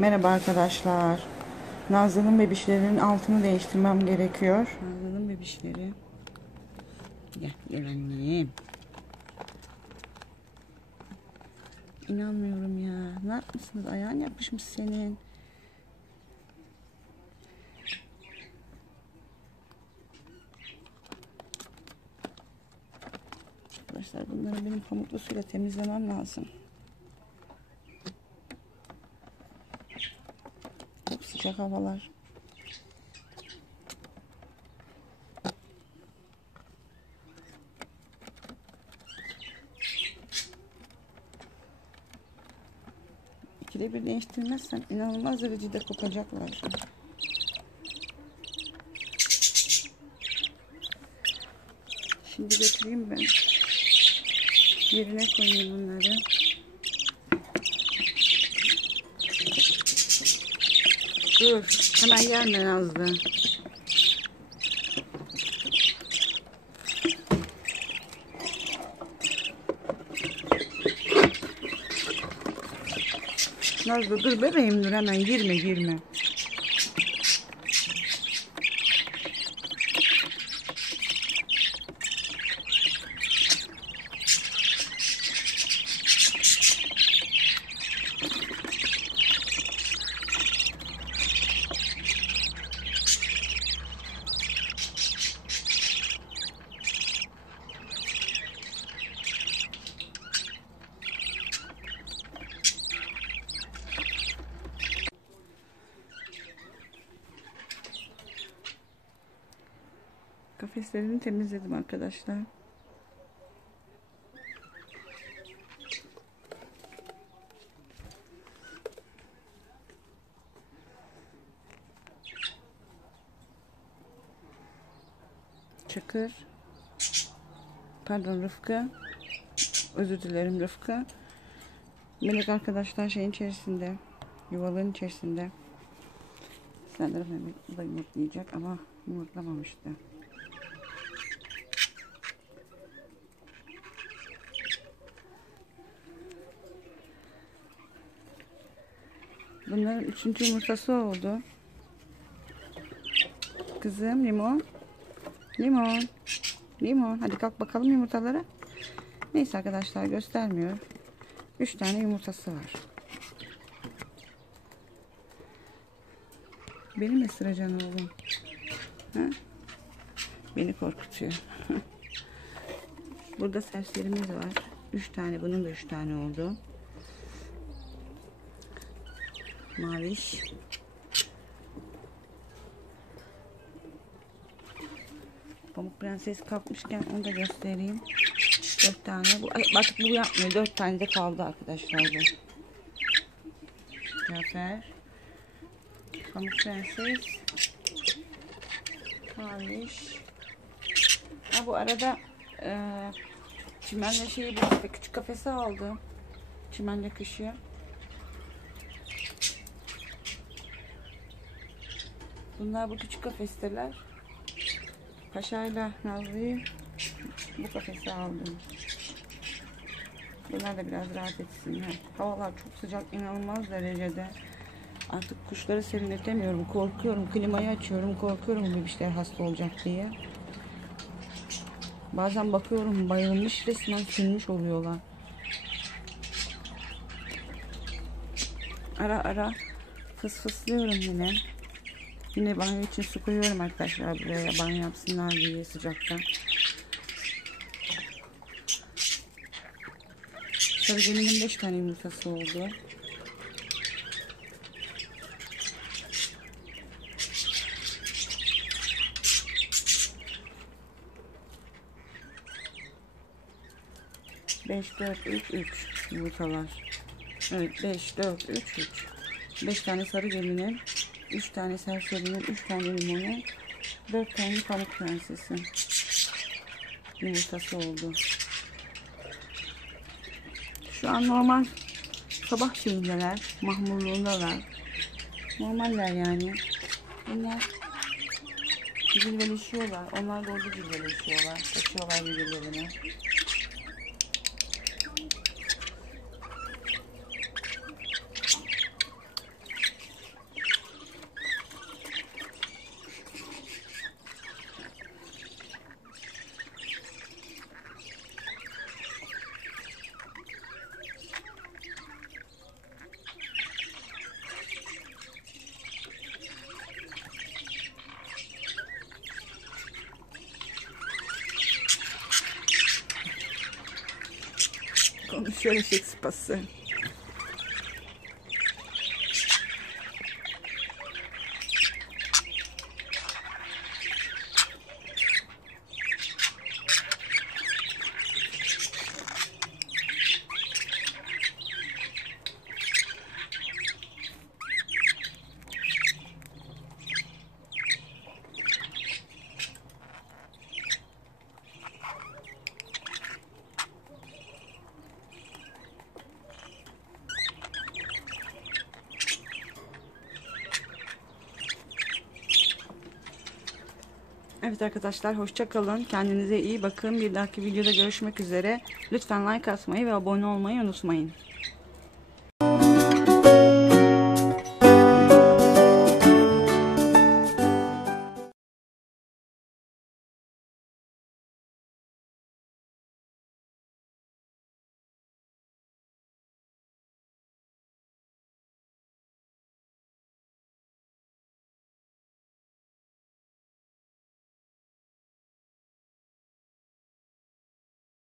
Merhaba arkadaşlar. Nazlı'nın bebişlerinin altını değiştirmem gerekiyor. Nazlı'nın bebişleri. Gel, gel annem. İnanmıyorum ya. Ne yapmışsınız? Ayağın yapışmış senin. Arkadaşlar bunları benim pamuklu suyla temizlemem lazım. Çok sıcak havalar. İkide bir değiştirmezsem inanılmaz derecede kokacaklar. Şimdi götüreyim ben. Yerine koyayım bunları. Dur. Hemen gelme Nazlı. Nazlı dur bebeğim dur hemen girme girme. Kafeslerini temizledim arkadaşlar. Çakır. Pardon Rıfkı. Özür dilerim Rıfkı. Melek arkadaşlar şeyin içerisinde. Yuvalığın içerisinde. Sanırım yumurtlayacak ama yumurtlamamıştı. Bunların üçüncü yumurtası oldu. Kızım limon. Limon. Limon. Hadi kalk bakalım yumurtaları. Neyse arkadaşlar göstermiyor. Üç tane yumurtası var. Beni mi ısıracaksın oğlum? Ha? Beni korkutuyor. Burada serslerimiz var. Üç tane. Bunun da üç tane oldu. Maviş. Pamuk Prenses kalkmışken onu da göstereyim. Dört tane. Bu, ay, artık bu yapmıyor. Dört tane de kaldı arkadaşlar bu. Cafer. Pamuk Prenses. Maviş. Ha bu arada e, çimenle şeyi birlikte küçük kafesi aldı. Çimenle kışı. Bunlar bu küçük kafesteler. Paşa'yla Nazlı'yı bu kafese aldım. Bunlar da biraz rahat etsinler. Havalar çok sıcak, inanılmaz derecede. Artık kuşları serinletemiyorum. Korkuyorum. Klimayı açıyorum. Korkuyorum bebişler hasta olacak diye. Bazen bakıyorum bayılmış resmen sünmüş oluyorlar. Ara ara fıs fıslıyorum yine. Yine banyo için su koyuyorum arkadaşlar buraya banyo yapsınlar diye sıcakta. Sarı geminin 5 tane yumurtası oldu. Beş, dört, üç, üç yumurtalar. Evet, beş, dört, üç, üç. Beş tane sarı geminin, üç tane serserinin, üç tane limonun, dört tane pamuk prensesi yumurtası oldu. Şu an normal sabah şeyindeler, mahmurluğundalar. Normaller yani. Bunlar cilveleşiyorlar. Onlar da orada cilveleşiyorlar. Kaçıyorlar birbirlerine. Он еще ищет. Evet arkadaşlar hoşça kalın. Kendinize iyi bakın. Bir dahaki videoda görüşmek üzere. Lütfen like atmayı ve abone olmayı unutmayın.